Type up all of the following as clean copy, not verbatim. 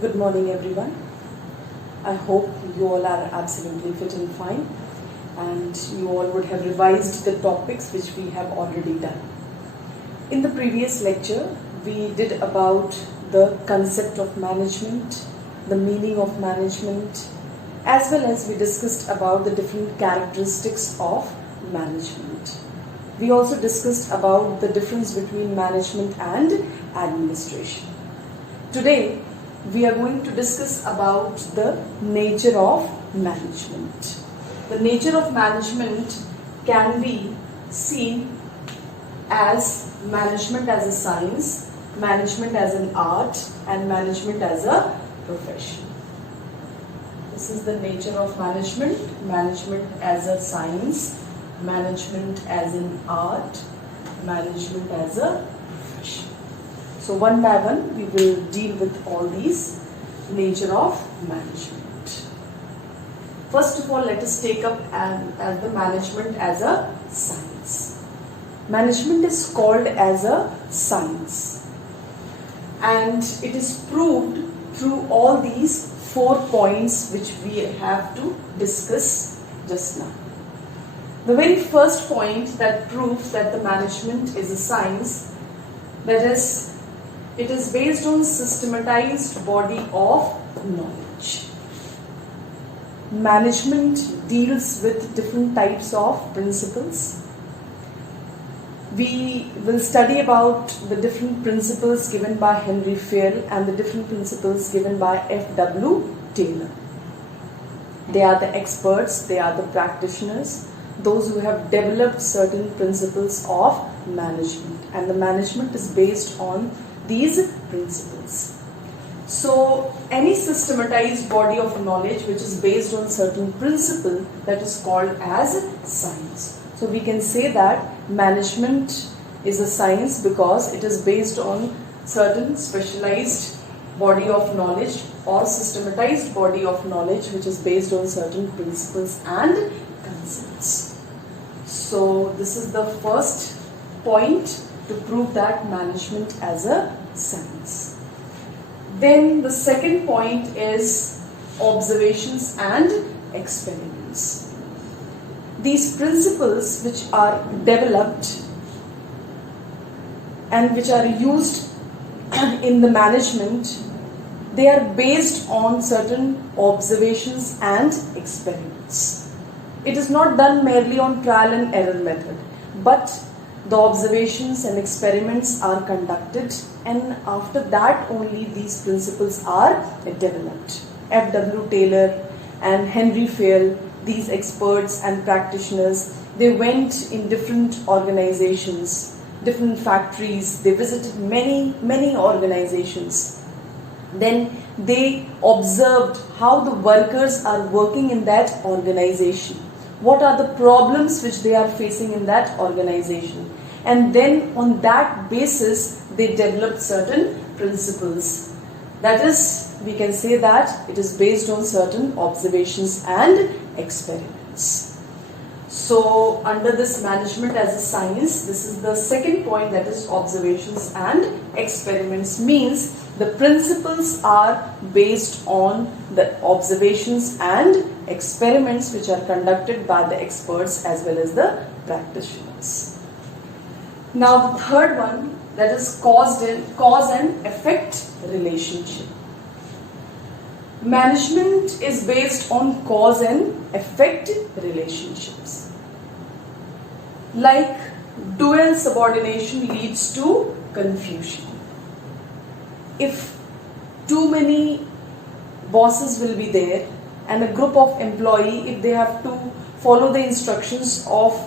Good morning, everyone. I hope you all are absolutely fit and fine, and you all would have revised the topics which we have already done. In the previous lecture, we did about the concept of management, the meaning of management, as well as we discussed about the different characteristics of management. We also discussed about the difference between management and administration. Today, we are going to discuss about the nature of management. The nature of management can be seen as management as a science, management as an art, and management as a profession. This is the nature of management, management as a science, management as an art, management as a profession. So one by one we will deal with all these nature of management. First of all, let us take up as the management as a science. Management is called as a science, and it is proved through all these 4 points which we have to discuss just now. The very first point that proves that the management is a science, that is, it is based on systematized body of knowledge. Management deals with different types of principles. We will study about the different principles given by Henry Fayol and the different principles given by F.W. Taylor. They are the experts, they are the practitioners, those who have developed certain principles of management, and the management is based on these principles. So any systematized body of knowledge which is based on certain principle, that is called as science. So we can say that management is a science because it is based on certain specialized body of knowledge or systematized body of knowledge which is based on certain principles and concepts. So this is the first point to prove that management as a science. Then the second point is observations and experiments. These principles which are developed and which are used in the management, they are based on certain observations and experiments. It is not done merely on trial and error method, but the observations and experiments are conducted, and after that only these principles are developed. F.W. Taylor and Henry Fayol, these experts and practitioners, they went in different organizations, different factories, they visited many organizations. Then they observed how the workers are working in that organization. What are the problems which they are facing in that organization? And then on that basis, they developed certain principles. That is, we can say that it is based on certain observations and experiments. So under this management as a science, this is the second point, that is observations and experiments, means the principles are based on the observations and experiments which are conducted by the experts as well as the practitioners. Now the third one, that is cause and effect relationship. Management is based on cause and effect relationships. Like dual subordination leads to confusion. If too many bosses will be there and a group of employees, if they have to follow the instructions of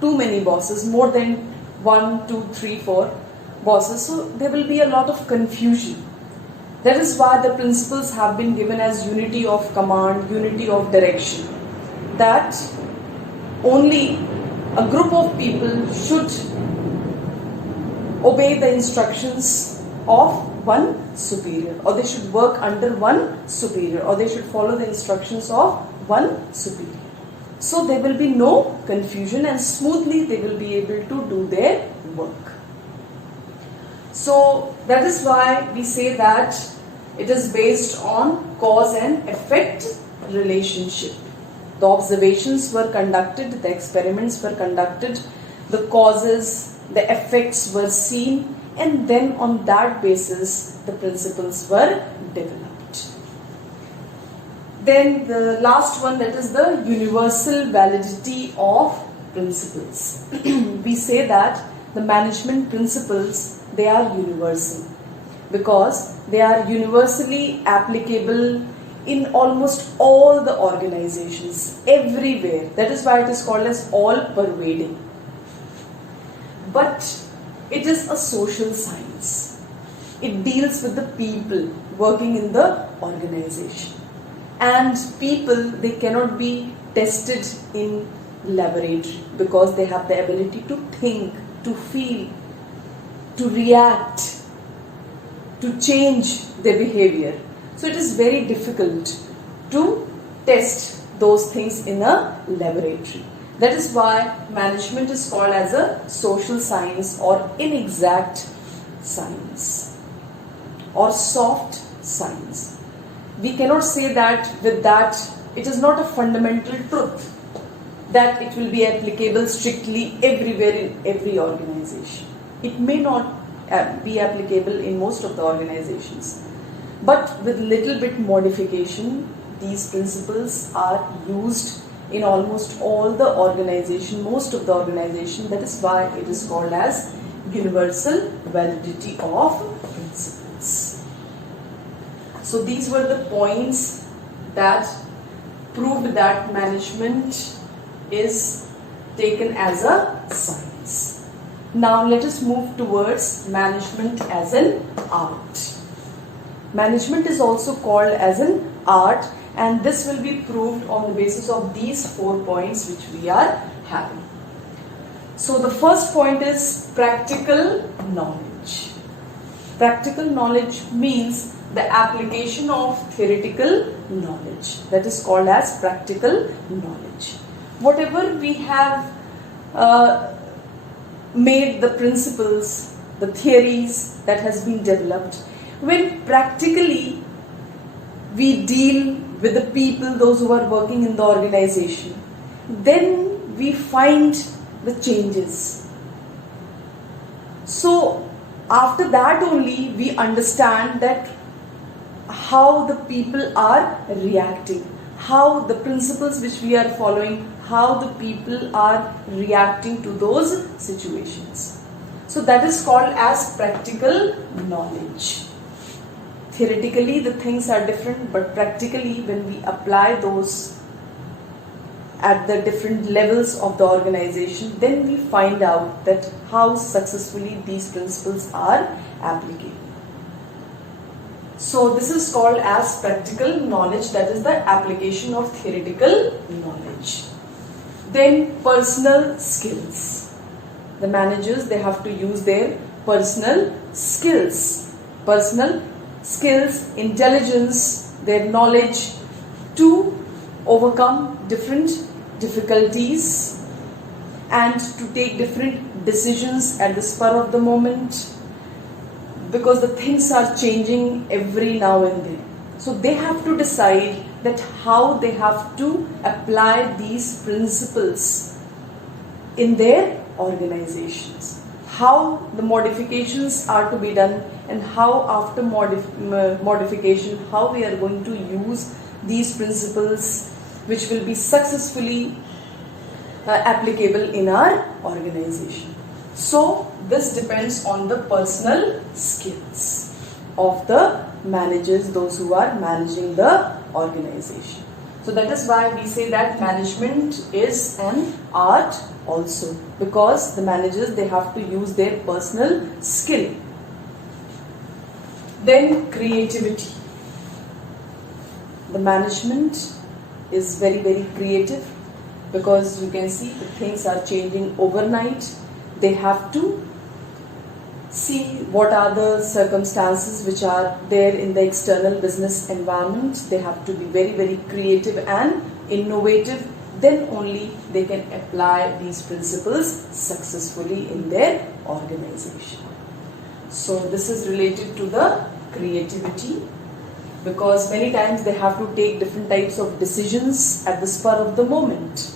too many bosses, more than 1, 2, 3, 4 bosses, so there will be a lot of confusion. That is why the principles have been given as unity of command, unity of direction. That only a group of people should obey the instructions of one superior, or they should work under one superior, or they should follow the instructions of one superior. So there will be no confusion and smoothly they will be able to do their work. So that is why we say that It is based on cause and effect relationship. The observations were conducted, the experiments were conducted, the causes, the effects were seen, and then on that basis the principles were developed. Then the last one, that is the universal validity of principles. We say that the management principles, they are universal because they are universally applicable in almost all the organizations, everywhere. That is why it is called as all pervading. But it is a social science. It deals with the people working in the organization. And people, they cannot be tested in laboratory because they have the ability to think, to feel, to react, to change their behavior. So it is very difficult to test those things in a laboratory. That is why management is called as a social science or inexact science or soft science. We cannot say that with that it is not a fundamental truth that it will be applicable strictly everywhere in every organization. It may not be applicable in most of the organizations. But with little bit modification, these principles are used in almost all the organization, most of the organization. That is why it is called as universal validity of principles. So these were the points that proved that management is taken as a science. Now let us move towards management as an art. Management is also called as an art, and this will be proved on the basis of these 4 points which we are having. So the first point is practical knowledge. Practical knowledge means the application of theoretical knowledge. That is called as practical knowledge. Whatever we have made the principles, the theories that has been developed, when practically we deal with the people, those who are working in the organization, then we find the changes. So after that only we understand that how the people are reacting, how the principles which we are following, how the people are reacting to those situations. So that is called as practical knowledge. Theoretically the things are different, but practically when we apply those at the different levels of the organization, then we find out that how successfully these principles are applicable. So this is called as practical knowledge, that is the application of theoretical knowledge. Then personal skills. The managers, they have to use their personal skills. Personal skills, intelligence, their knowledge to overcome different difficulties and to take different decisions at the spur of the moment, because the things are changing every now and then. So they have to decide that how they have to apply these principles in their organizations, how the modifications are to be done, and how after modification, how we are going to use these principles which will be successfully applicable in our organization. So this depends on the personal skills of the managers, those who are managing the organization. So that is why we say that management is an art also, because the managers, they have to use their personal skill. Then creativity. The management is very, very creative, because you can see the things are changing overnight. They have to see what are the circumstances which are there in the external business environment. They have to be very, very creative and innovative. Then only they can apply these principles successfully in their organization. So this is related to the creativity. because many times they have to take different types of decisions at the spur of the moment.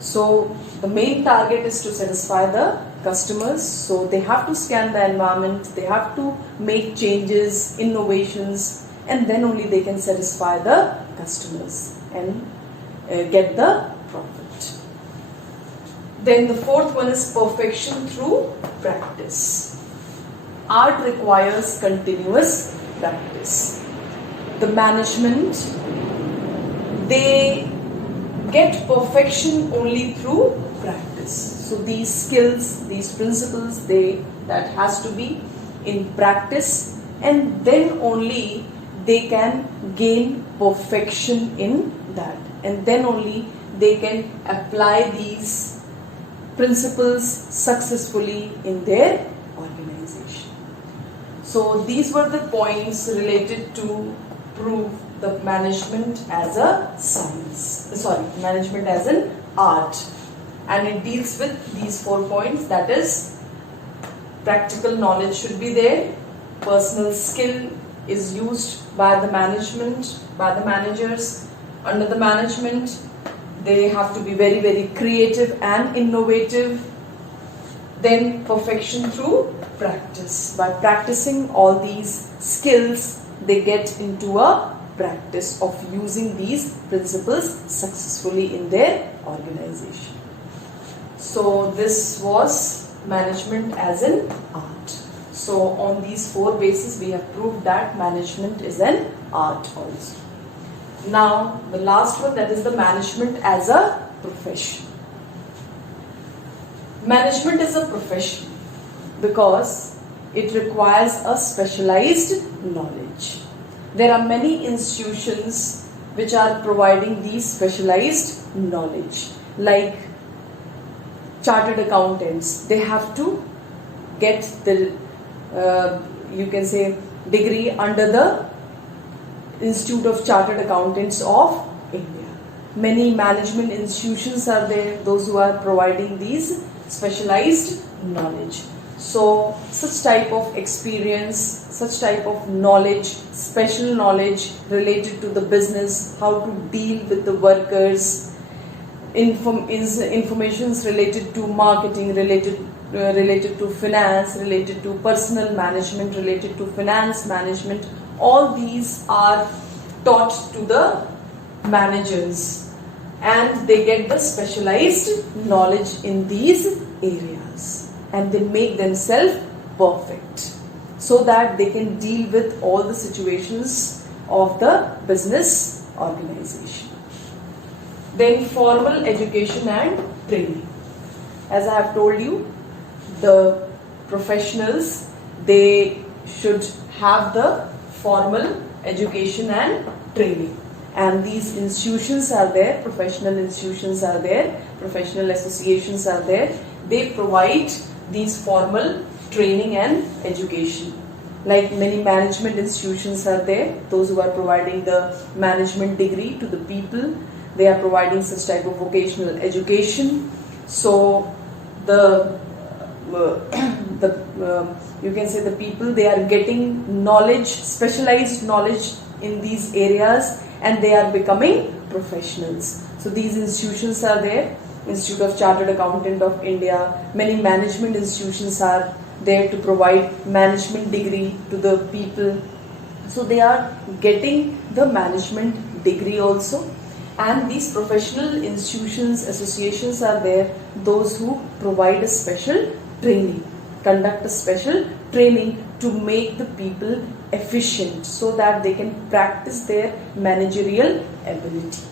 So the main target is to satisfy the customers. So they have to scan the environment, they have to make changes, innovations, and then only they can satisfy the customers and get the profit. Then the fourth one is perfection through practice. Art requires continuous practice. The management, they get perfection only through practice. So these skills, these principles, that has to be in practice, and then only they can gain perfection in that, and then only they can apply these principles successfully in their organization. So these were the points related to prove the management as a management as an art, and it deals with these 4 points, that is, practical knowledge should be there, personal skill is used by the management, by the managers. Under the management, they have to be very, very creative and innovative. Then perfection through practice. By practicing all these skills, they get into a practice of using these principles successfully in their organization. So this was management as an art. So on these 4 bases we have proved that management is an art also. Now the last one, that is the management as a profession. Management is a profession because it requires a specialized knowledge. There are many institutions which are providing these specialized knowledge, like chartered accountants. They have to get the degree under the Institute of Chartered Accountants of India. Many management institutions are there, those who are providing these specialized knowledge. So such type of experience, such type of knowledge, special knowledge related to the business, how to deal with the workers, informations related to marketing, related to finance, related to personal management, related to finance management, all these are taught to the managers, and they get the specialized knowledge in these areas, and they make themselves perfect so that they can deal with all the situations of the business organization. Then formal education and training. As I have told you, the professionals, they should have the formal education and training, and these institutions are there, professional institutions are there, professional associations are there. They provide these formal training and education. Like many management institutions are there, those who are providing the management degree to the people, they are providing such type of vocational education. So you can say the people, they are getting knowledge, specialized knowledge in these areas, and they are becoming professionals. So these institutions are there, Institute of Chartered Accountant of India, many management institutions are there to provide management degree to the people. So they are getting the management degree also. And these professional institutions, associations are there, those who provide a special training, conduct a special training to make the people efficient so that they can practice their managerial ability,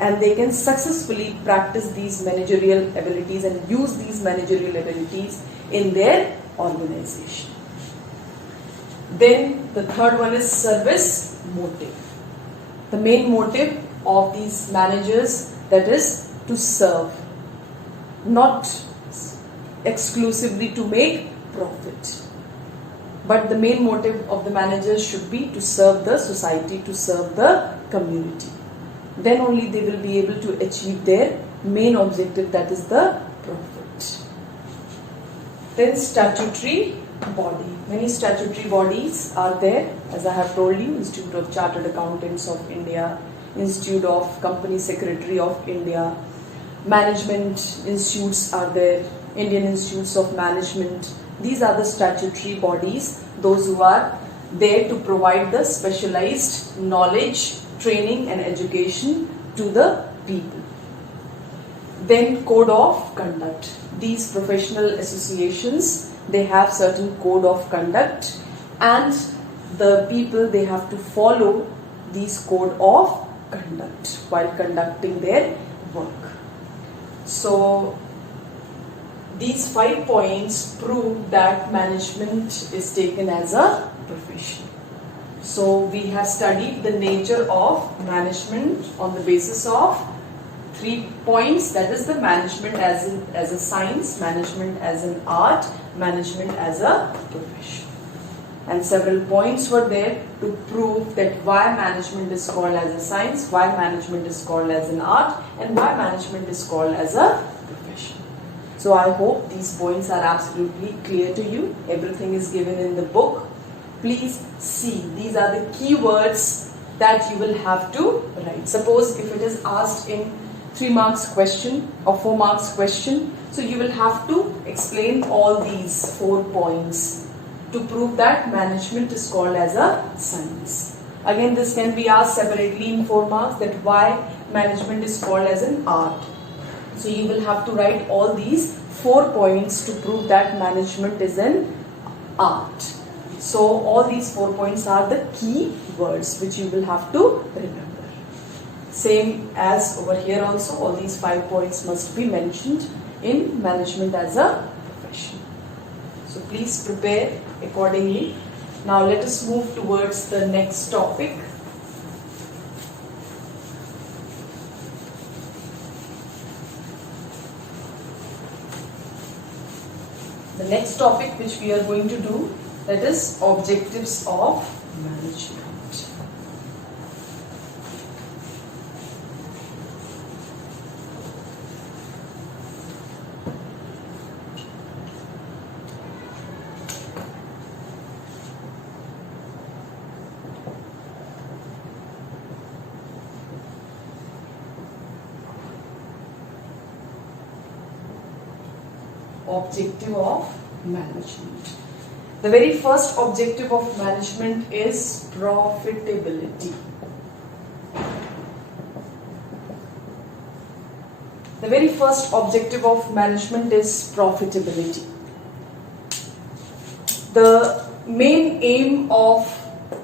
and they can successfully practice these managerial abilities and use these managerial abilities in their organization. Then the third one is service motive. The main motive of these managers, that is to serve, not exclusively to make profit, but the main motive of the managers should be to serve the society, to serve the community. Then only they will be able to achieve their main objective, that is the profit. Then statutory body. Many statutory bodies are there, as I have told you: Institute of Chartered Accountants of India, Institute of Company Secretary of India, management institutes are there, Indian Institutes of Management. These are the statutory bodies, those who are there to provide the specialized knowledge, training and education to the people. Then code of conduct. These professional associations, they have certain code of conduct, and the people, they have to follow these code of conduct while conducting their work. So these 5 points prove that management is taken as a profession. So we have studied the nature of management on the basis of 3 points, that is the management as a science, management as an art, management as a profession. And several points were there to prove that why management is called as a science, why management is called as an art, and why management is called as a profession. So I hope these points are absolutely clear to you. Everything is given in the book. Please see, these are the keywords that you will have to write. Suppose if it is asked in 3 marks question or 4 marks question, so you will have to explain all these 4 points to prove that management is called as a science. Again, this can be asked separately in 4 marks, that why management is called as an art. So you will have to write all these 4 points to prove that management is an art. So all these 4 points are the key words which you will have to remember. Same as over here also, all these 5 points must be mentioned in management as a profession. So please prepare accordingly. Now let us move towards the next topic. The next topic which we are going to do, that is objectives of management. Objective of management. The very first objective of management is profitability. The very first objective of management is profitability. The main aim of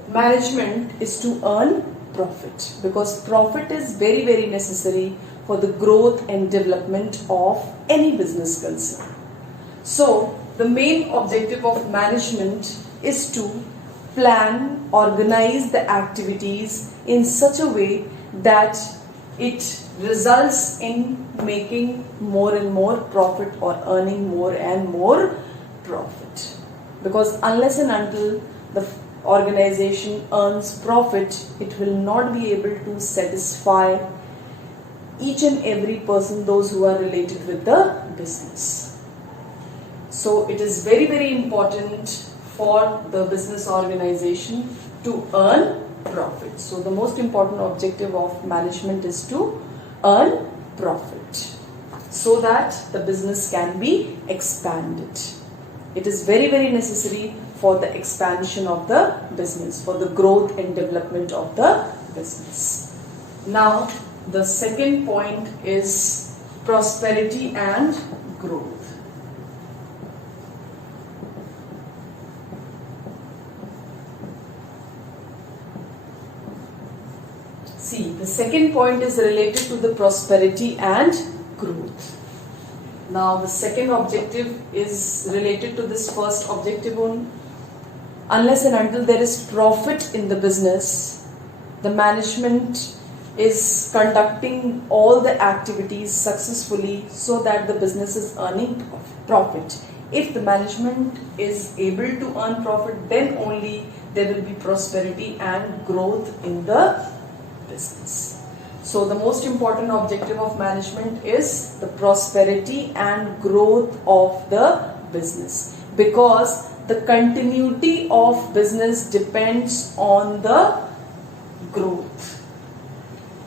management is to earn profit, because profit is very, very necessary for the growth and development of any business concern. So, the main objective of management is to plan, organize the activities in such a way that it results in making more and more profit or earning more and more profit. Because unless and until the organization earns profit, it will not be able to satisfy each and every person, those who are related with the business. So it is very, very important for the business organization to earn profit. So the most important objective of management is to earn profit so that the business can be expanded. It is very, very necessary for the expansion of the business, for the growth and development of the business. Now, the second point is prosperity and growth. See, the second point is related to the prosperity and growth. Now, the second objective is related to this first objective only. Unless and until there is profit in the business, the management is conducting all the activities successfully so that the business is earning profit. If the management is able to earn profit, then only there will be prosperity and growth in the business. So the most important objective of management is the prosperity and growth of the business, because the continuity of business depends on the growth.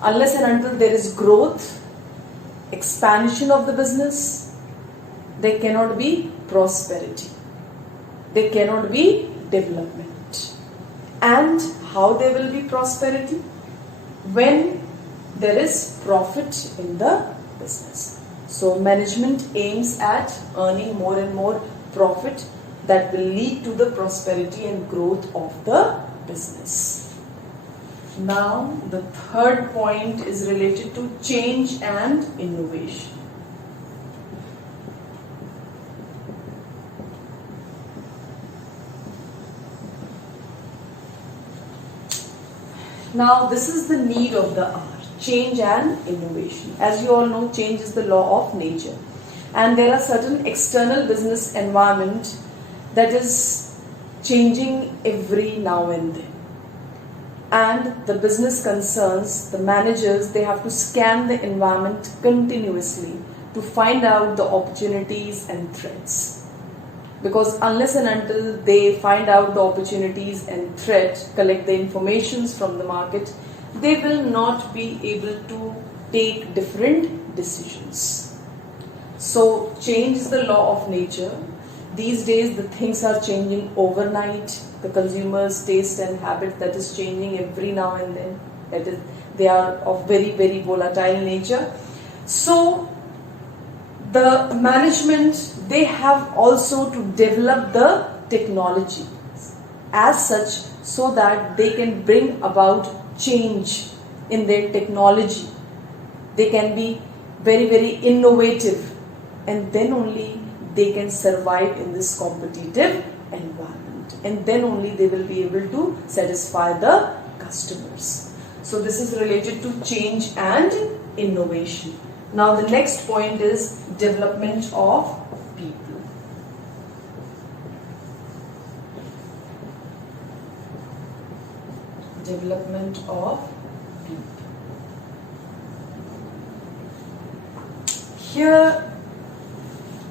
Unless and until there is growth, expansion of the business, there cannot be prosperity. There cannot be development. And how there will be prosperity? When there is profit in the business. So management aims at earning more and more profit that will lead to the prosperity and growth of the business. Now the third point is related to change and innovation. Now this is the need of the hour, change and innovation. As you all know, change is the law of nature. And there are certain external business environment that is changing every now and then. And the business concerns, the managers, they have to scan the environment continuously to find out the opportunities and threats. Because unless and until they find out the opportunities and threats, collect the informations from the market, they will not be able to take different decisions. So change is the law of nature. These days the things are changing overnight. The consumer's taste and habit, that is changing every now and then. That is, they are of very, very volatile nature. So the management, they have also to develop the technology as such so that they can bring about change in their technology. They can be very, very innovative, and then only they can survive in this competitive environment. And then only they will be able to satisfy the customers. So this is related to change and innovation. Now the next point is development of people. Development of people. Here,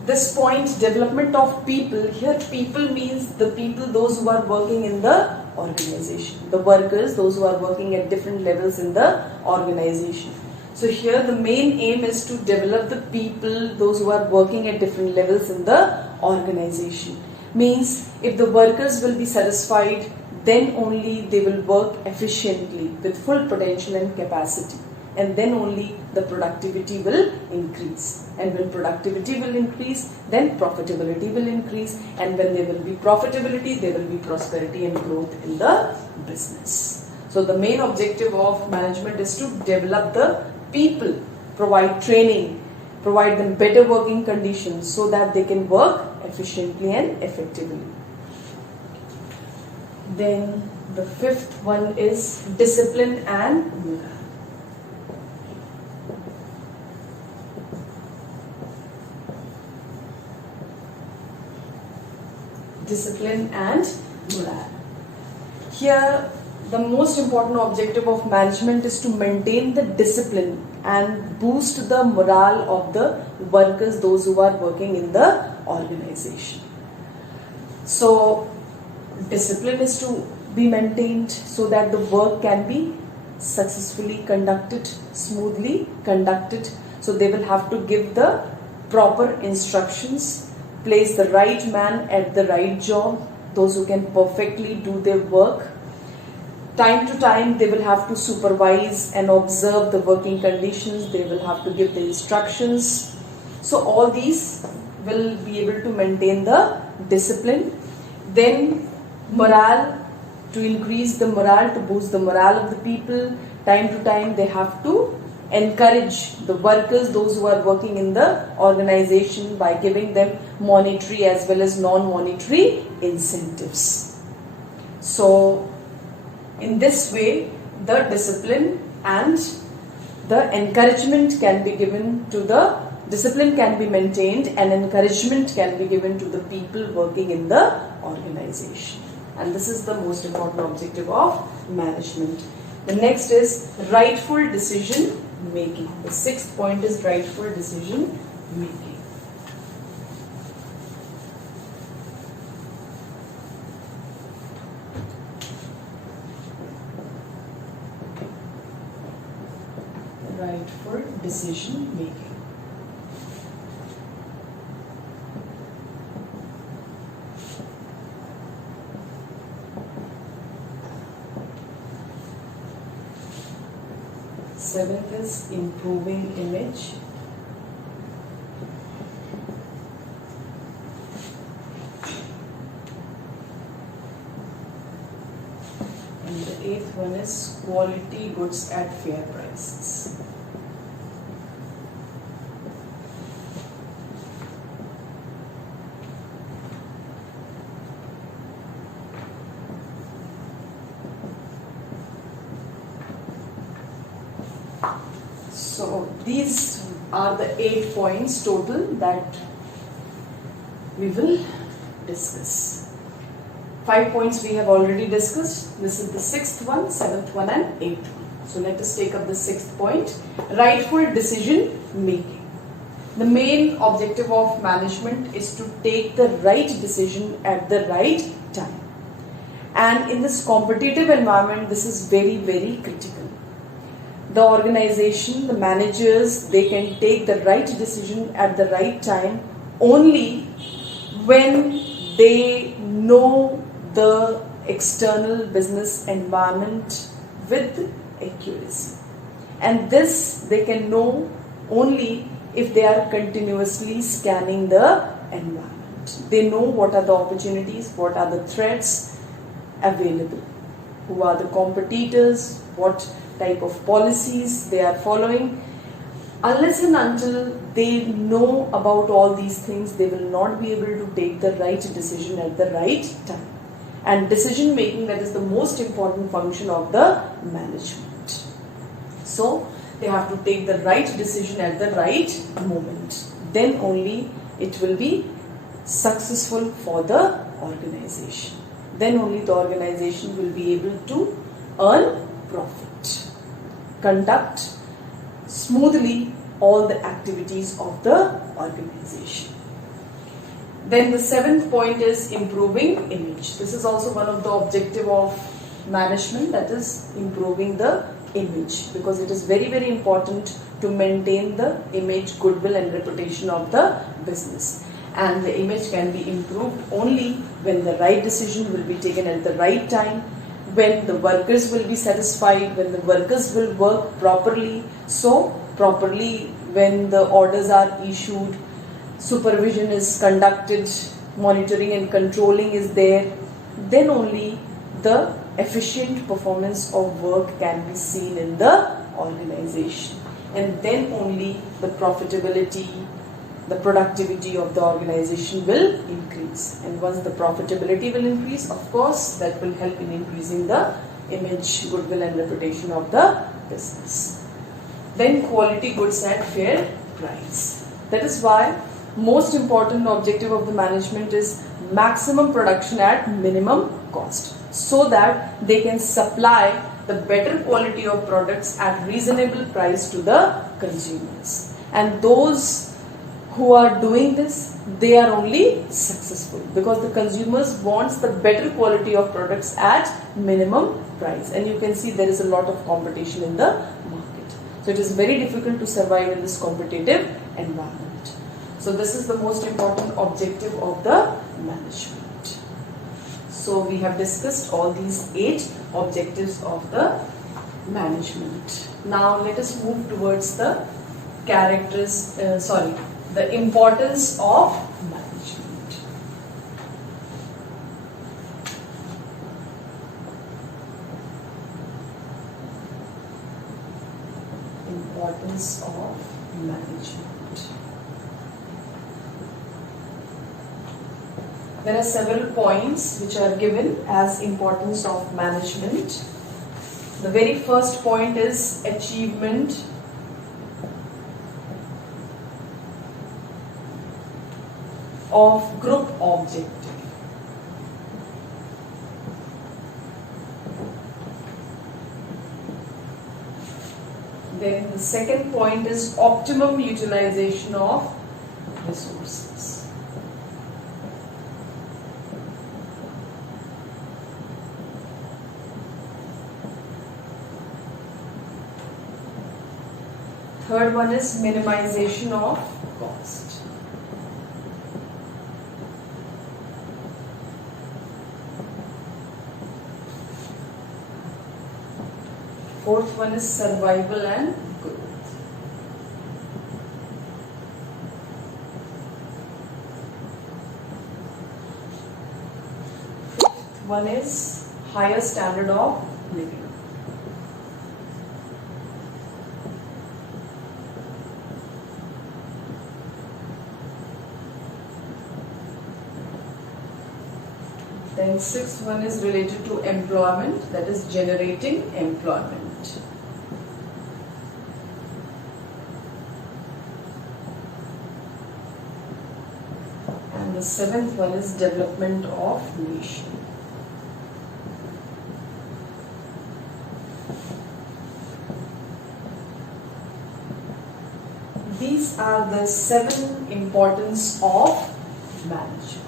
this point, development of people, here people means the people, those who are working in the organization. The workers, those who are working at different levels in the organization. So here the main aim is to develop the people, those who are working at different levels in the organization. Means if the workers will be satisfied, then only they will work efficiently with full potential and capacity. And then only the productivity will increase. And when productivity will increase, then profitability will increase. And when there will be profitability, there will be prosperity and growth in the business. So the main objective of management is to develop the people, provide training, provide them better working conditions so that they can work efficiently and effectively. Then the fifth one is discipline and morale. Discipline and morale. Here, the most important objective of management is to maintain the discipline and boost the morale of the workers, those who are working in the organization. So, discipline is to be maintained so that the work can be successfully conducted, smoothly conducted. So, they will have to give the proper instructions, place the right man at the right job, those who can perfectly do their work. Time to time they will have to supervise and observe the working conditions, they will have to give the instructions. So all these will be able to maintain the discipline. Then morale, to increase the morale, to boost the morale of the people. Time to time they have to encourage the workers, those who are working in the organization, by giving them monetary as well as non-monetary incentives. So in this way, the discipline and the encouragement can be given to the discipline can be maintained and encouragement can be given to the people working in the organization. And this is the most important objective of management. The next is rightful decision making. The sixth point is rightful decision making. rightful decision making. Seventh is improving image. And the eighth one is quality goods at fair prices. So these are the 8 points total that we will discuss. 5 points we have already discussed. This is the 6th one, 7th one and 8th one. So let us take up the 6th point, rightful decision making. The main objective of management is to take the right decision at the right time. And in this competitive environment, this is very, very critical. The organization, the managers, they can take the right decision at the right time only when they know the external business environment with accuracy. And this they can know only if they are continuously scanning the environment. They know what are the opportunities, what are the threats available, who are the competitors, what type of policies they are following. Unless and until they know about all these things, they will not be able to take the right decision at the right time. And decision making, that is the most important function of the management. So they have to take the right decision at the right moment. Then only it will be successful for the organization. Then only the organization will be able to earn profit, conduct smoothly all the activities of the organization. Then the 7th point is improving image. This is also one of the objective of management, that is improving the image, because it is very, very important to maintain the image, goodwill and reputation of the business. And the image can be improved only when the right decision will be taken at the right time, when the workers will be satisfied, when the workers will work properly. So properly when the orders are issued, supervision is conducted, monitoring and controlling is there, then only the efficient performance of work can be seen in the organization. And then only the profitability, the productivity of the organization will increase. And once the profitability will increase, of course, that will help in increasing the image, goodwill and reputation of the business. Then quality goods at fair price. That is why most important objective of the management is maximum production at minimum cost, so that they can supply the better quality of products at reasonable price to the consumers. And those who are doing this, they are only successful because the consumers wants the better quality of products at minimum price. And you can see there is a lot of competition in the market. So it is very difficult to survive in this competitive environment. So this is the most important objective of the management. So we have discussed all these 8 objectives of the management. Now let us move towards the the importance of management. Importance of management. There are several points which are given as importance of management. The very first point is achievement of group objective. Then the second point is optimum utilization of resources. Third one is minimization of cost. Fourth one is survival and growth. Fifth one is higher standard of living. Then sixth one is related to employment, that is generating employment. And the seventh one is development of nation. These are the 7 importance of management.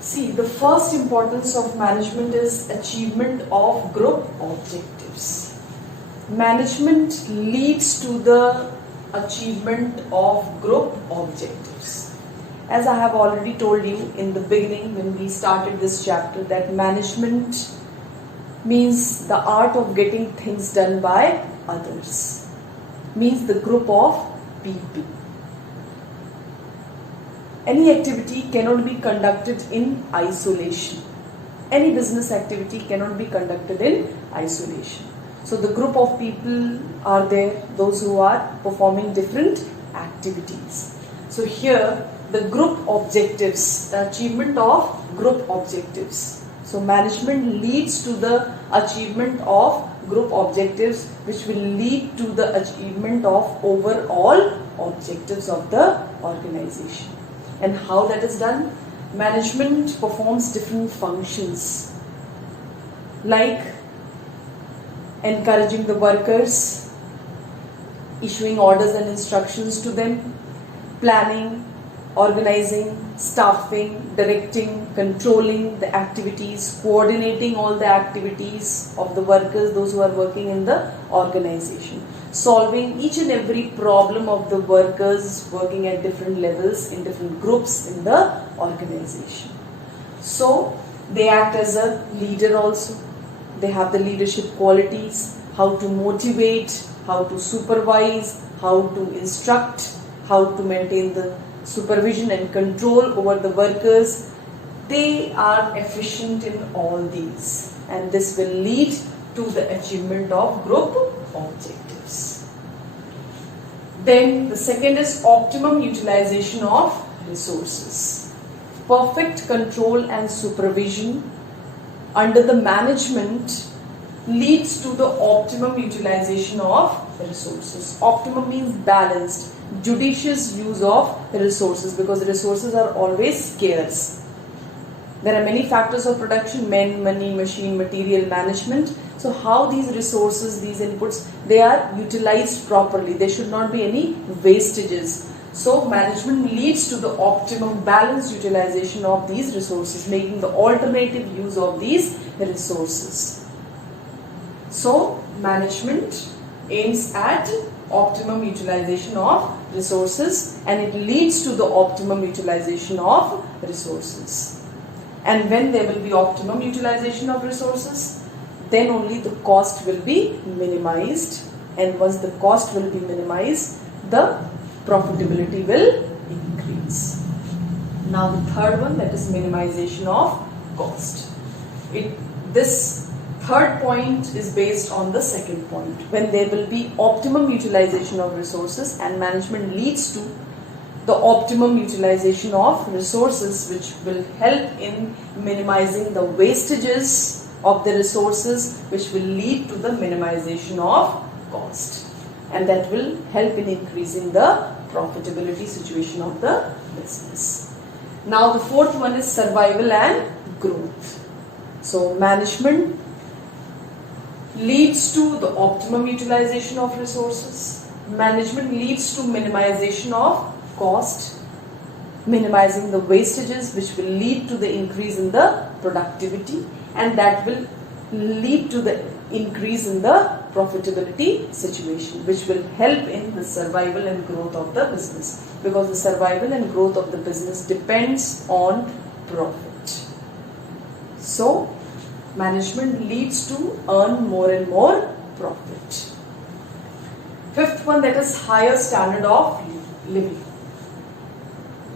See, the first importance of management is achievement of group objectives. Management leads to the achievement of group objectives. As I have already told you in the beginning when we started this chapter, that management means the art of getting things done by others, means the group of people. Any activity cannot be conducted in isolation. Any business activity cannot be conducted in isolation. So the group of people are there, those who are performing different activities. So here the group objectives, the achievement of group objectives. So management leads to the achievement of group objectives, which will lead to the achievement of overall objectives of the organization. And how that is done? Management performs different functions, like encouraging the workers, issuing orders and instructions to them, planning, organizing, staffing, directing, controlling the activities, coordinating all the activities of the workers, those who are working in the organization, solving each and every problem of the workers working at different levels in different groups in the organization. So they act as a leader also. They have the leadership qualities, how to motivate, how to supervise, how to instruct, how to maintain the supervision and control over the workers. They are efficient in all these, and this will lead to the achievement of group objectives. Then the second is optimum utilization of resources. Perfect control and supervision under the management leads to the optimum utilization of resources. Optimum means balanced, judicious use of resources, because resources are always scarce. There are many factors of production: men, money, machine, material, management. So how these resources, these inputs, they are utilized properly. There should not be any wastages. So management leads to the optimum balanced utilization of these resources, making the alternative use of these resources. So management aims at optimum utilization of resources, and it leads to the optimum utilization of resources. And when there will be optimum utilization of resources, then only the cost will be minimized, and once the cost will be minimized, the profitability will increase. Now the third one, that is minimization of cost. This third point is based on the second point. When there will be optimum utilization of resources, and management leads to the optimum utilization of resources, which will help in minimizing the wastages of the resources, which will lead to the minimization of cost, and that will help in increasing the profitability situation of the business. Now the fourth one is survival and growth. So management leads to the optimum utilization of resources. Management leads to minimization of cost, minimizing the wastages, which will lead to the increase in the productivity, and that will lead to the increase in the profitability situation, which will help in the survival and growth of the business, because the survival and growth of the business depends on profit. So management leads to earn more and more profit. Fifth one, that is higher standard of living.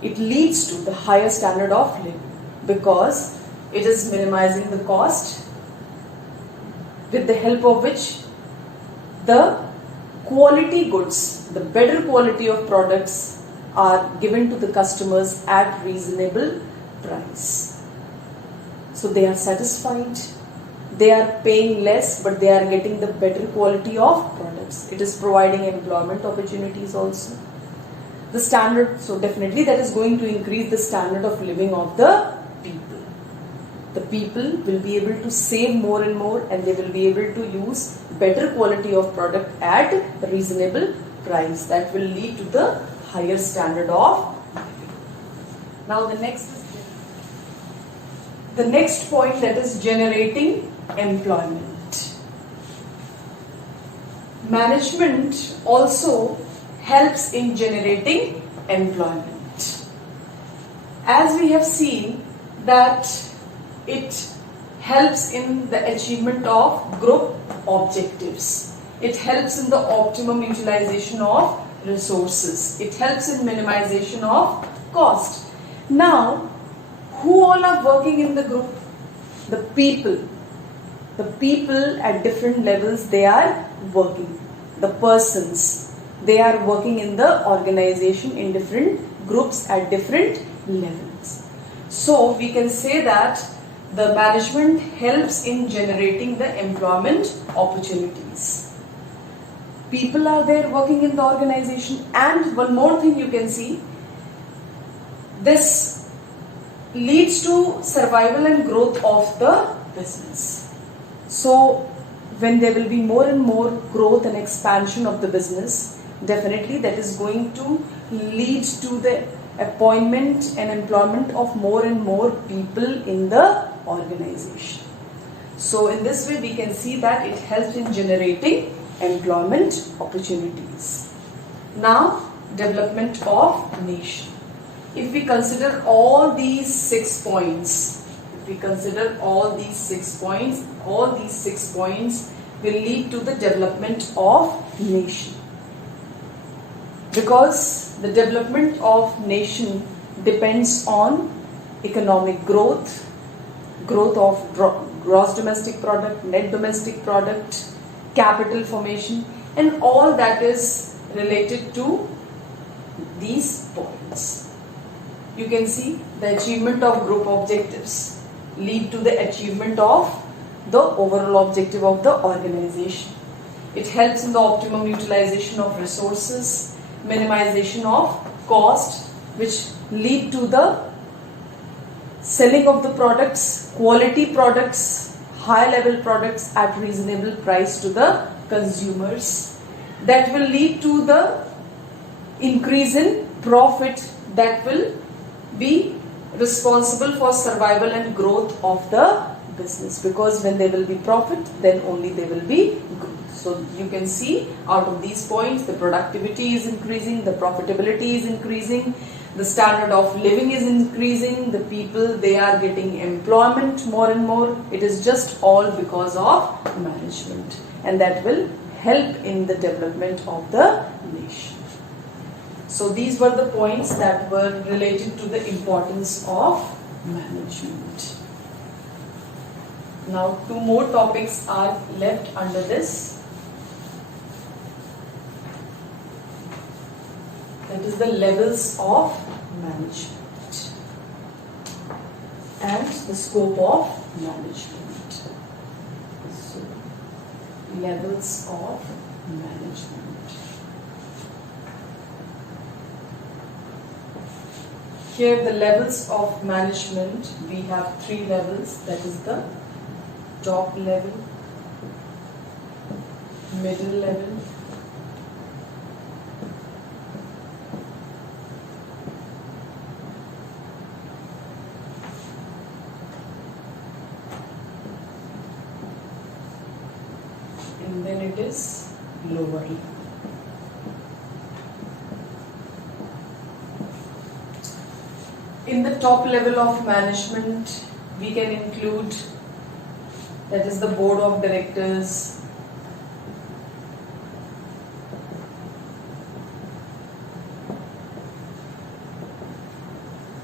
It leads to the higher standard of living because it is minimizing the cost, with the help of which the quality goods, the better quality of products are given to the customers at reasonable price. So they are satisfied, they are paying less, but they are getting the better quality of products. It is providing employment opportunities also. The standard, so definitely that is going to increase the standard of living of the people. The people will be able to save more and more, and they will be able to use better quality of product at a reasonable price. That will lead to the higher standard of living. Now the next point, that is generating employment. Management also helps in generating employment. As we have seen that it helps in the achievement of group objectives. It helps in the optimum utilization of resources. It helps in minimization of cost. Now, who all are working in the group? The people. The people at different levels, they are working. The persons, they are working in the organization in different groups at different levels. So we can say that the management helps in generating the employment opportunities. People are there working in the organization, and one more thing you can see, this leads to survival and growth of the business. So when there will be more and more growth and expansion of the business, definitely that is going to lead to the appointment and employment of more and more people in the organization. So in this way we can see that it helps in generating employment opportunities. Now, development of nation. If we consider all these 6 points, all these 6 points will lead to the development of nation. Because the development of nation depends on economic growth, growth of gross domestic product, net domestic product, capital formation, and all that is related to these points. You can see the achievement of group objectives lead to the achievement of the overall objective of the organization. It helps in the optimum utilization of resources, minimization of cost, which lead to the selling of the products, quality products, high level products at reasonable price to the consumers. That will lead to the increase in profit that will be responsible for survival and growth of the business, because when there will be profit, then only there will be growth. So you can see out of these points, the productivity is increasing, the profitability is increasing, the standard of living is increasing, the people, they are getting employment more and more. It is just all because of management, and that will help in the development of the nation. So these were the points that were related to the importance of management. Now 2 more topics are left under this. That is the levels of management and the scope of management. So, levels of management. Here the levels of management, we have 3 levels, that is the top level, middle level, and then it is lower. In the top level of management, we can include, that is the board of directors,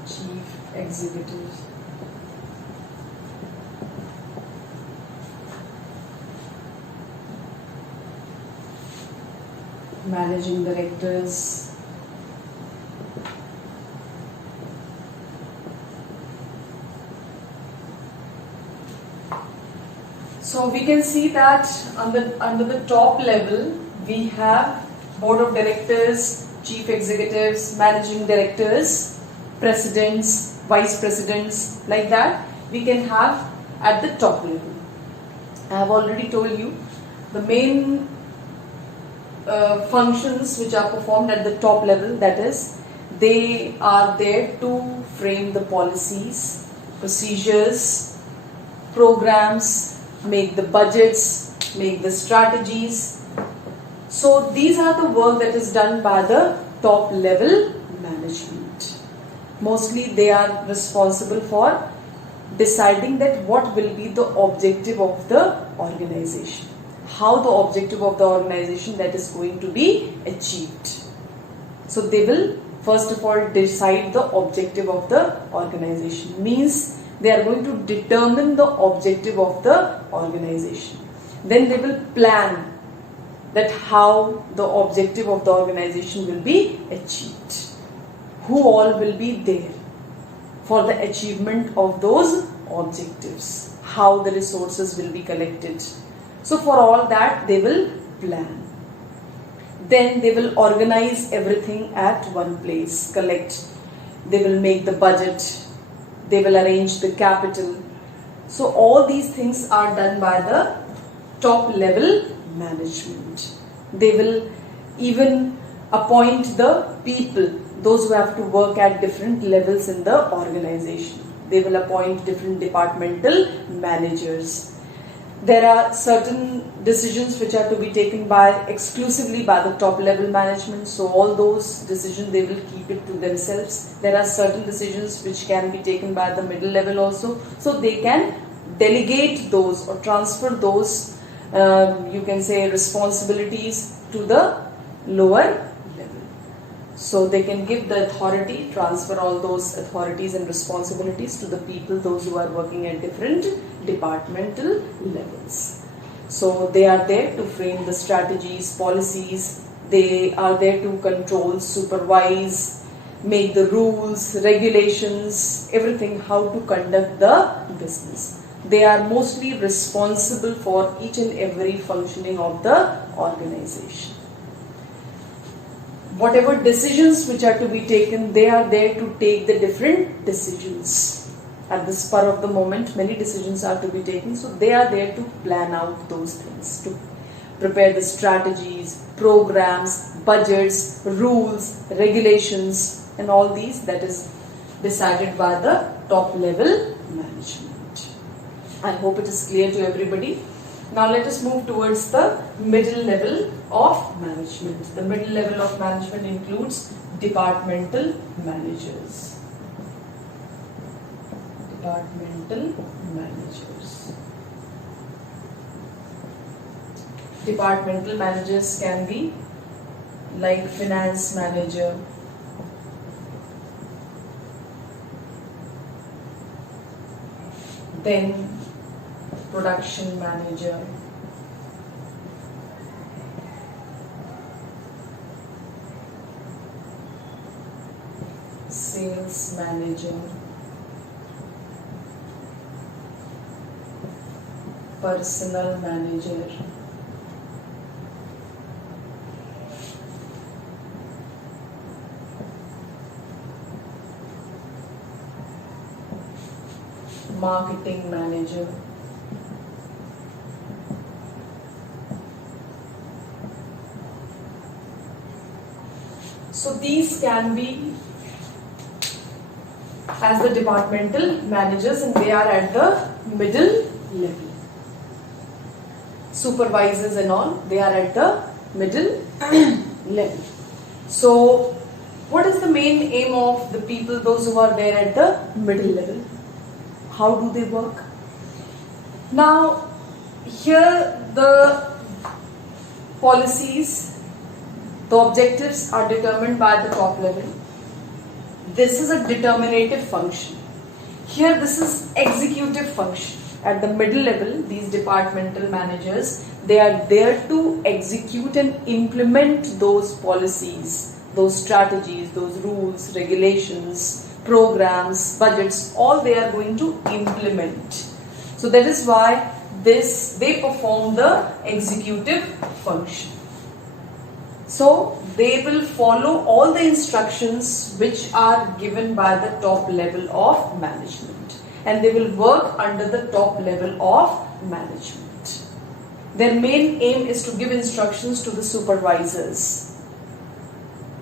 chief executive, managing directors, so we can see that under the top level we have board of directors, chief executives, managing directors, presidents, vice presidents, like that we can have at the top level. I have already told you the main functions which are performed at the top level, that is, they are there to frame the policies, procedures, programs, make the budgets, make the strategies. So these are the work that is done by the top level management. Mostly they are responsible for deciding that what will be the objective of the organization, how the objective of the organization that is going to be achieved. So they will first of all decide the objective of the organization, means they are going to determine the objective of the organization. Then they will plan that how the objective of the organization will be achieved, who all will be there for the achievement of those objectives, how the resources will be collected. So for all that they will plan. Then they will organize everything at one place, collect. They will make the budget. They will arrange the capital. So all these things are done by the top level management. They will even appoint the people, those who have to work at different levels in the organization. They will appoint different departmental managers. There are certain decisions which are to be taken exclusively by the top level management. So all those decisions they will keep it to themselves. There are certain decisions which can be taken by the middle level also. So they can delegate those or transfer those, you can say, responsibilities to the lower level. So they can give the authority, transfer all those authorities and responsibilities to the people, those who are working at different departmental levels. So they are there to frame the strategies, policies. They are there to control, supervise, make the rules, regulations, everything, how to conduct the business. They are mostly responsible for each and every functioning of the organization. Whatever decisions which are to be taken, they are there to take the different decisions. At the spur of the moment, many decisions are to be taken, so they are there to plan out those things, to prepare the strategies, programs, budgets, rules, regulations, and all these that is decided by the top level management. I hope it is clear to everybody. Now let us move towards the middle level of management. The middle level of management includes departmental managers. Departmental managers. Departmental managers can be like finance manager, then production manager, sales manager, personnel manager, marketing manager, so these can be as the departmental managers and they are at the middle level. supervisors and all, they are at the middle level. So what is the main aim of the people, those who are there at the middle level? How do they work? Now here the policies, the objectives are determined by the top level. This is a determinative function. Here this is executive function. At the middle level, these departmental managers, they are there to execute and implement those policies, those strategies, those rules, regulations, programs, budgets, all they are going to implement. So that is why they perform the executive function. So they will follow all the instructions which are given by the top level of management, and they will work under the top level of management. Their main aim is to give instructions to the supervisors.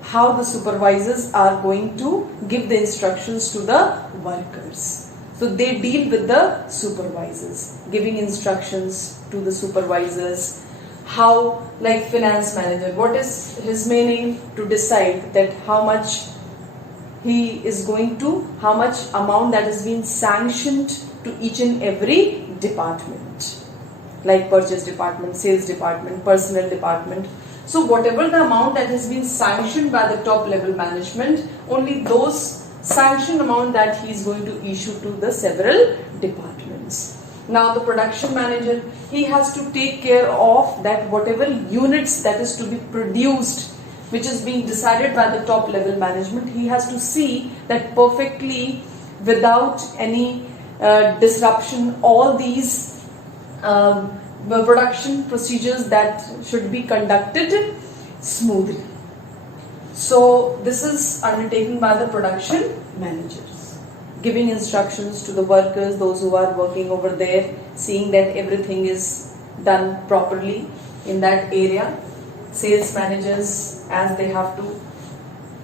How the supervisors are going to give the instructions to the workers. So they deal with the supervisors, giving instructions to the supervisors. How, like finance manager, what is his main aim? To decide that how much he is going to, how much amount that has been sanctioned to each and every department, like purchase department, sales department, personnel department. So whatever the amount that has been sanctioned by the top level management, only those sanctioned amount that he is going to issue to the several departments. Now the production manager, he has to take care of that whatever units that is to be produced, which is being decided by the top level management, he has to see that perfectly without any disruption, all these production procedures that should be conducted smoothly. So this is undertaken by the production managers, giving instructions to the workers, those who are working over there, seeing that everything is done properly in that area. Sales managers, as they have to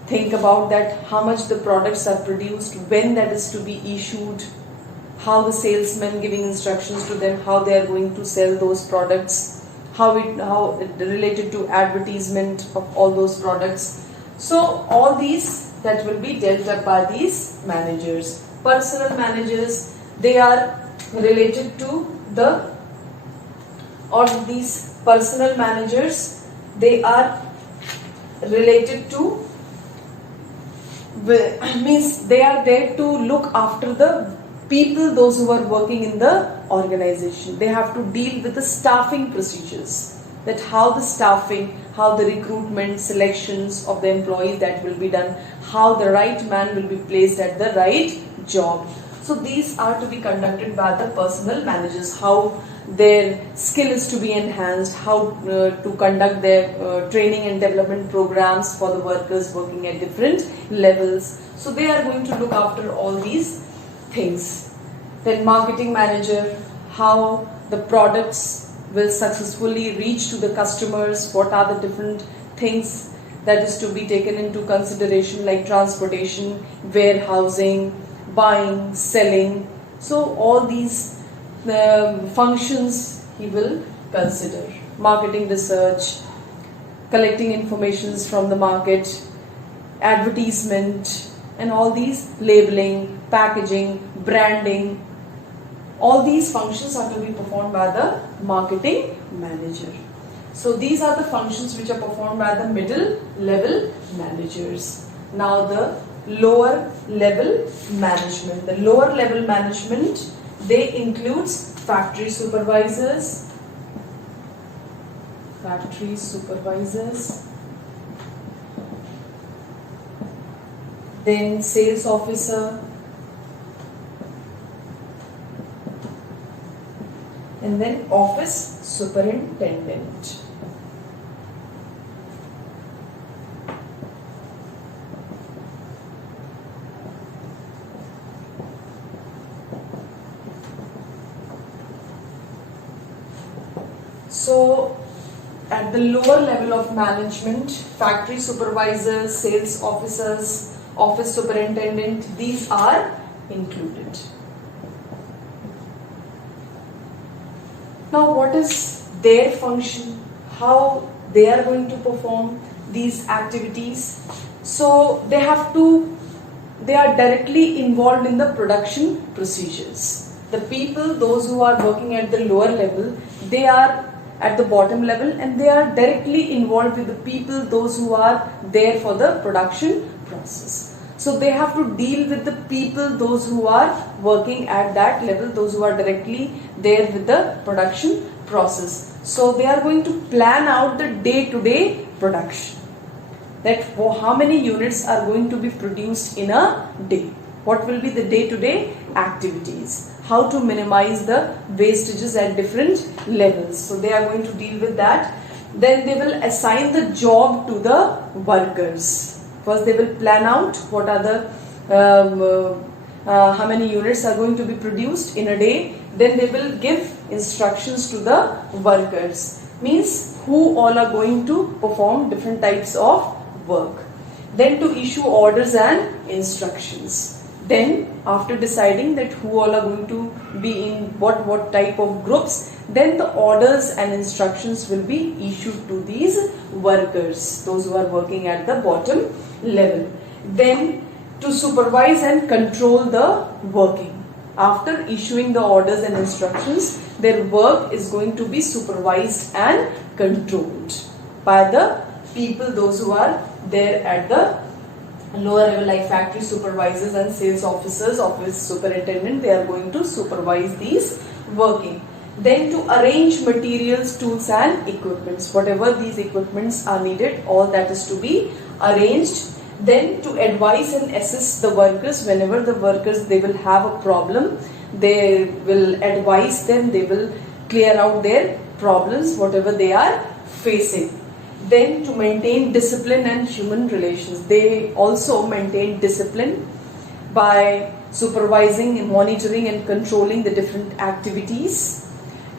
think about that how much the products are produced, when that is to be issued, how the salesmen giving instructions to them, how they are going to sell those products, how it related to advertisement of all those products. So all these that will be dealt up by these managers. Personnel managers, they are related to these personnel managers, they are related to, means they are there to look after the people, those who are working in the organization. They have to deal with the staffing procedures, that how the staffing, how the recruitment, selections of the employees that will be done, how the right man will be placed at the right job. So these are to be conducted by the personnel managers, how their skill is to be enhanced, how to conduct their training and development programs for the workers working at different levels. So they are going to look after all these things. Then marketing manager, how the products will successfully reach to the customers, what are the different things that is to be taken into consideration, like transportation, warehousing, buying, selling. So all these functions he will consider. Marketing research, collecting informations from the market, advertisement, and all these labeling, packaging, branding. All these functions are to be performed by the marketing manager. So these are the functions which are performed by the middle level managers. Now the lower level management. The lower level management, they includes factory supervisors, then sales officer, and then office superintendent. So at the lower level of management, factory supervisors, sales officers, office superintendent, these are included. Now what is their function, how they are going to perform these activities. So they are directly involved in the production procedures. The people, those who are working at the lower level, they are at the bottom level, and they are directly involved with the people, those who are there for the production process. So they have to deal with the people, those who are working at that level, those who are directly there with the production process. So they are going to plan out the day-to-day production. That how many units are going to be produced in a day. What will be the day-to-day activities. How to minimize the wastages at different levels. So they are going to deal with that. Then they will assign the job to the workers. First they will plan out what are the how many units are going to be produced in a day. Then they will give instructions to the workers. Means who all are going to perform different types of work. Then to issue orders and instructions. Then after deciding that who all are going to be in what type of groups, then the orders and instructions will be issued to these workers, those who are working at the bottom level. Then to supervise and control the working. After issuing the orders and instructions, their work is going to be supervised and controlled by the people, those who are there at the lower level, like factory supervisors and sales officers, office superintendent. They are going to supervise these working. Then to arrange materials, tools and equipments. Whatever these equipments are needed, all that is to be arranged. Then to advise and assist the workers. Whenever the workers, they will have a problem, they will advise them, they will clear out their problems, whatever they are facing. Then to maintain discipline and human relations. They also maintain discipline by supervising and monitoring and controlling the different activities.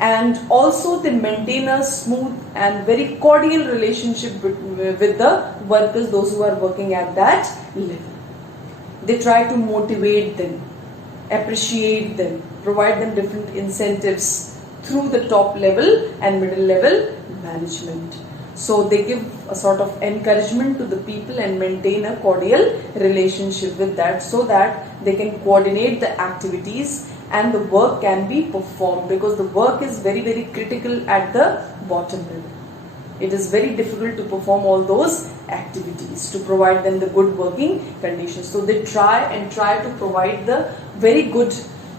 And also they maintain a smooth and very cordial relationship with the workers, those who are working at that level. They try to motivate them, appreciate them, provide them different incentives through the top level and middle level management. So they give a sort of encouragement to the people and maintain a cordial relationship with that, so that they can coordinate the activities and the work can be performed, because the work is very, very critical at the bottom level. It is very difficult to perform all those activities, to provide them the good working conditions. So they try to provide the very good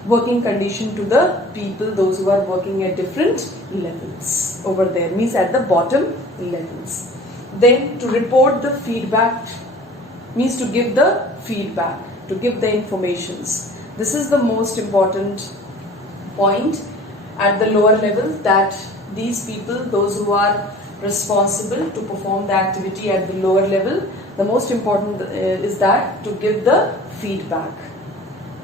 working condition to the people, those who are working at different levels over there, means at the bottom levels. Then to report the feedback, means to give the feedback, to give the informations. This is the most important point at the lower level, that these people, those who are responsible to perform the activity at the lower level, the most important is that to give the feedback.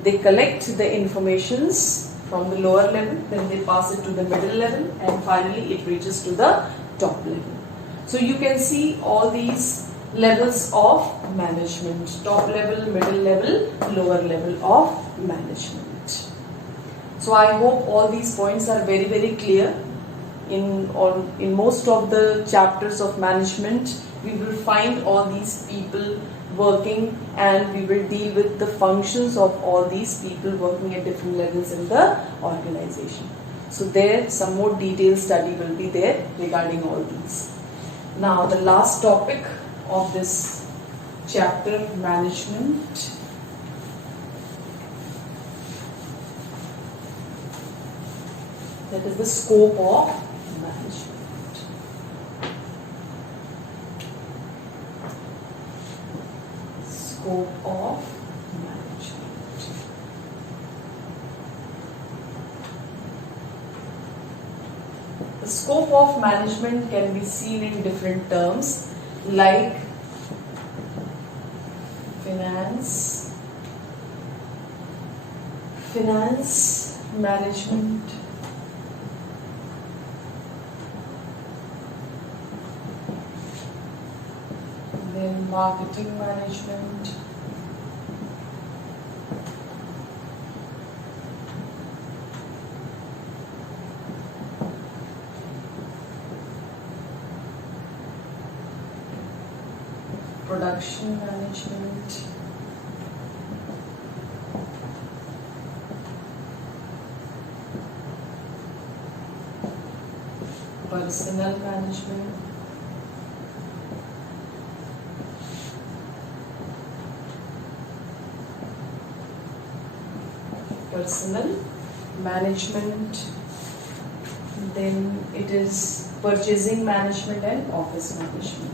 They collect the informations from the lower level, then they pass it to the middle level, and finally it reaches to the top level. So you can see all these levels of management: top level, middle level, lower level of management. So I hope all these points are very, very clear. In most of the chapters of management, we will find all these people working, and we will deal with the functions of all these people working at different levels in the organization. So there some more detailed study will be there regarding all these. Now the last topic of this chapter, management. That is the scope of management. Scope of management. The scope of management can be seen in different terms, like finance management, then marketing management, production management, personnel management, then it is purchasing management and office management.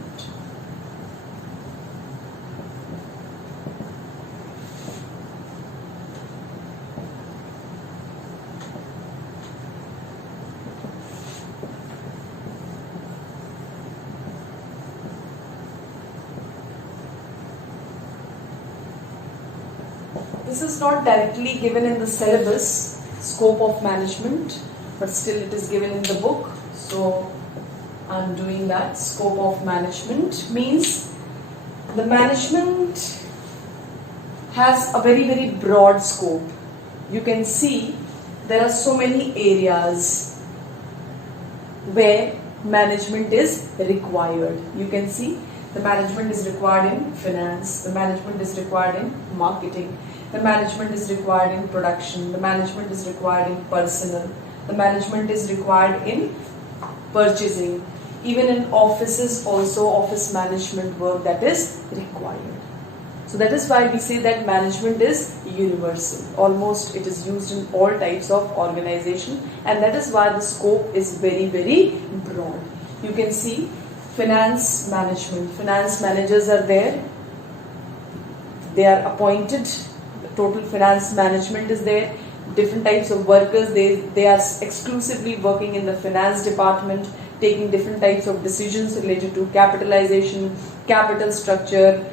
This is not directly given in the syllabus, scope of management, but still it is given in the book. So I'm doing that. Scope of management means the management has a very, very broad scope. You can see there are so many areas where management is required. You can see the management is required in finance, the management is required in marketing, the management is required in production, the management is required in personnel, the management is required in purchasing. Even in offices also office management work that is required. So that is why we say that management is universal. Almost it is used in all types of organization, and that is why the scope is very, very broad. You can see finance management. Finance managers are there. They are appointed. Total finance management is there. Different types of workers, they are exclusively working in the finance department, taking different types of decisions related to capitalization, capital structure,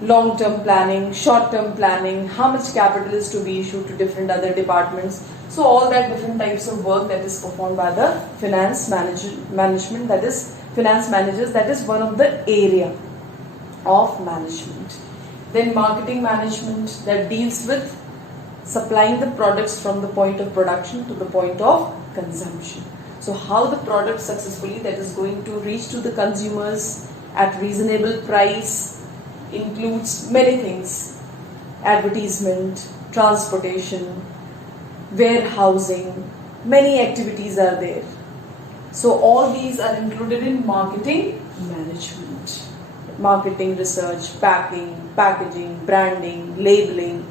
long-term planning, short-term planning, how much capital is to be issued to different other departments. So all that different types of work that is performed by the finance management, that is finance managers, that is one of the area of management. Then marketing management, that deals with supplying the products from the point of production to the point of consumption. So how the product successfully that is going to reach to the consumers at reasonable price includes many things: advertisement, transportation, warehousing, many activities are there. So all these are included in marketing management. Marketing research, packing, packaging, branding, labeling,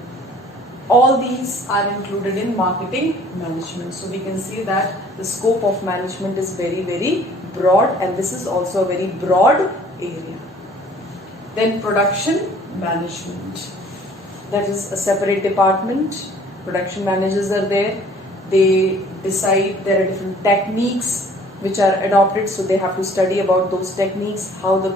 all these are included in marketing management. So we can see that the scope of management is very, very broad, and this is also a very broad area. Then production management, that is a separate department. Production managers are there. They decide, there are different techniques which are adopted, so they have to study about those techniques, how the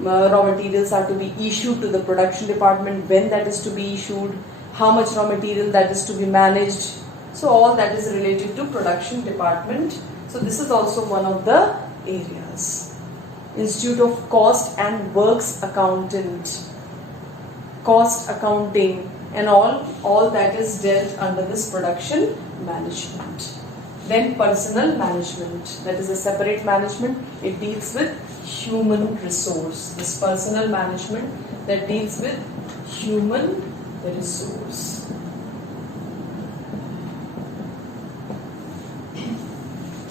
raw materials are to be issued to the production department, when that is to be issued, how much raw material that is to be managed. So all that is related to production department. So this is also one of the areas. Institute of Cost and Works Accountant, cost accounting and all that is dealt under this production management. Then personnel management, that is a separate management. It deals with human resource. This personnel management that deals with human resource.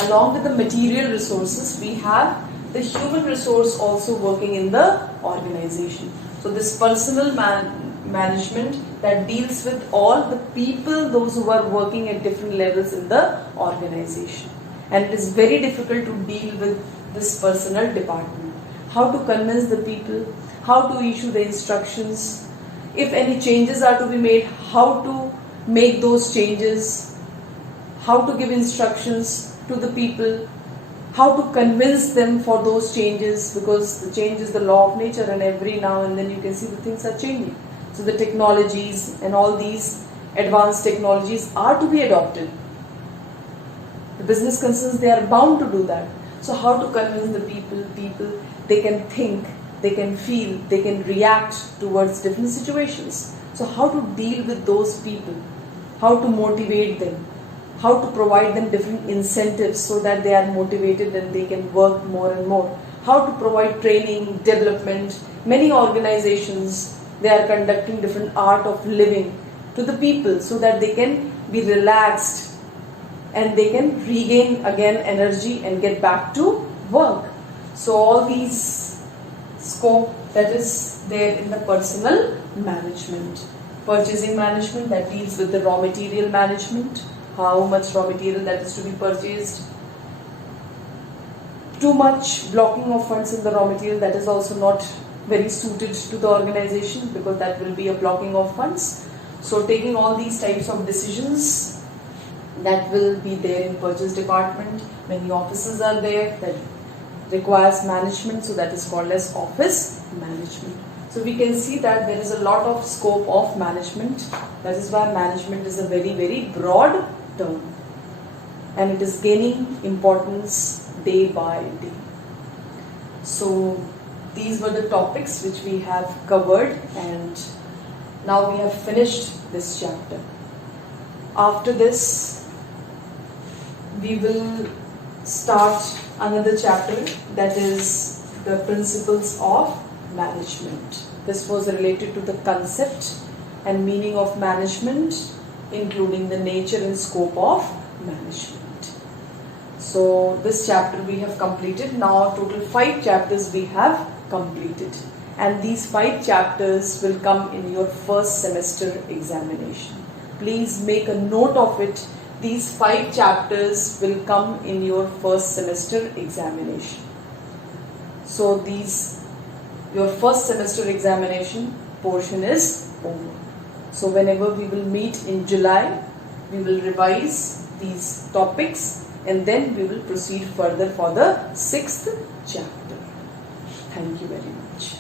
Along with the material resources, we have the human resource also working in the organization. So this personnel management that deals with all the people, those who are working at different levels in the organization. And it is very difficult to deal with this personnel department. How to convince the people, how to issue the instructions, if any changes are to be made, how to make those changes, how to give instructions to the people, how to convince them for those changes, because the change is the law of nature and every now and then you can see the things are changing. So the technologies and all these advanced technologies are to be adopted. The business concerns, they are bound to do that. So how to convince the people, they can think, they can feel, they can react towards different situations. So how to deal with those people, how to motivate them, how to provide them different incentives so that they are motivated and they can work more and more, how to provide training, development. Many organizations, they are conducting different art of living to the people so that they can be relaxed and they can regain again energy and get back to work. So all these scope that is there in the personal management. Purchasing management, that deals with the raw material management, how much raw material that is to be purchased. Too much blocking of funds in the raw material, that is also not very suited to the organization because that will be a blocking of funds. So taking all these types of decisions, that will be there in purchase department. Many offices are there that requires management, so that is called as office management. So we can see that there is a lot of scope of management. That is why management is a very, very broad term and it is gaining importance day by day. So these were the topics which we have covered, and now we have finished this chapter. After this, we will start another chapter, that is the principles of management. This was related to the concept and meaning of management, including the nature and scope of management. So this chapter we have completed. Now total 5 chapters we have completed, and these 5 chapters will come in your first semester examination. Please make a note of it. These 5 chapters will come in your first semester examination. So your first semester examination portion is over. So whenever we will meet in July, we will revise these topics and then we will proceed further for the 6th chapter. Thank you very much.